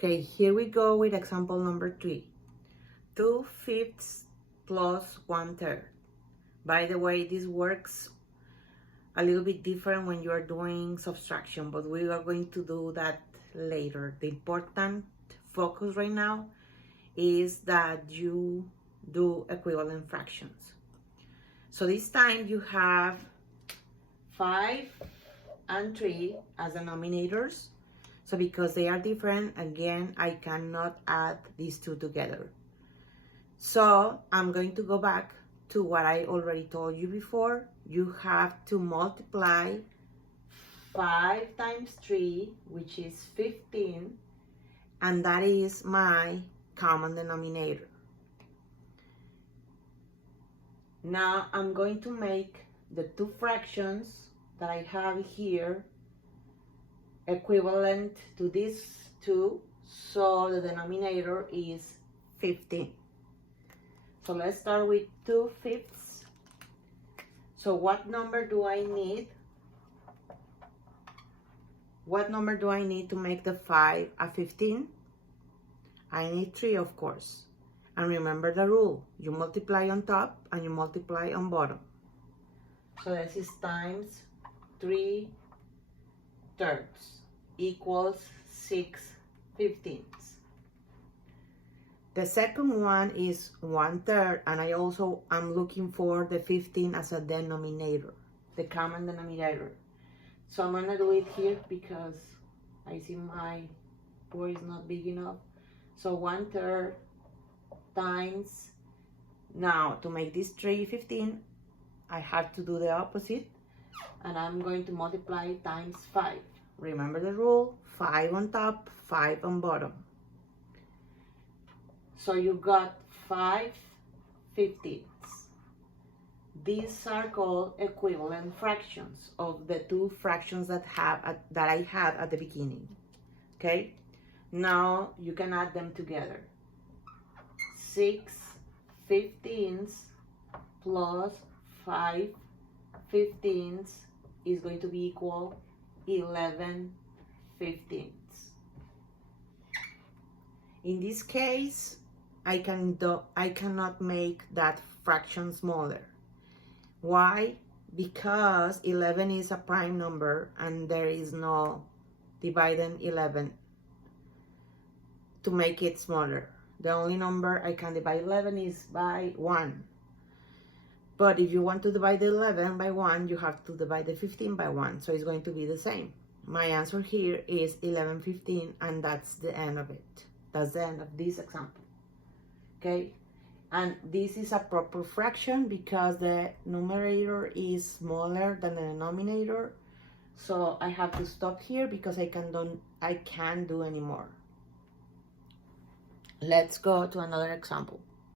Okay, here we go with example number 3. 2/5 plus 1/3. By the way, this works a little bit different when you are doing subtraction, but we are going to do that later. The important focus right now is that you do equivalent fractions. So this time you have 5 and 3 as denominators. So because they are different, again, I cannot add these two together. So I'm going to go back to what I already told you before. You have to multiply 5 times 3, which is 15, and that is my common denominator. Now I'm going to make the two fractions that I have here equivalent to these two, so the denominator is 15. So let's start with 2/5. So what number do I need? What number do I need to make the 5 a 15? I need 3, of course. And remember the rule, you multiply on top and you multiply on bottom. So this is times 3/3 equals 6/15. The second one is 1/3, and I also am looking for the 15 as a denominator, the common denominator. So I'm gonna do it here because I see my board is not big enough. So 1/3 times, now to make this 3/15, I have to do the opposite, and I'm going to multiply times 5. Remember the rule, 5 on top, 5 on bottom. So you got 5/15. These are called equivalent fractions of the two fractions that I had at the beginning. Okay, now you can add them together. 6/15 plus 5/15 is going to be equal 11/15. In this case, I cannot make that fraction smaller. Why? Because 11 is a prime number and there is no dividing 11 to make it smaller. The only number I can divide 11 is by 1. But if you want to divide the 11 by 1, you have to divide the 15 by 1. So it's going to be the same. My answer here is 11/15, and that's the end of it. That's the end of this example. Okay? And this is a proper fraction because the numerator is smaller than the denominator. So I have to stop here because I can't do anymore. Let's go to another example.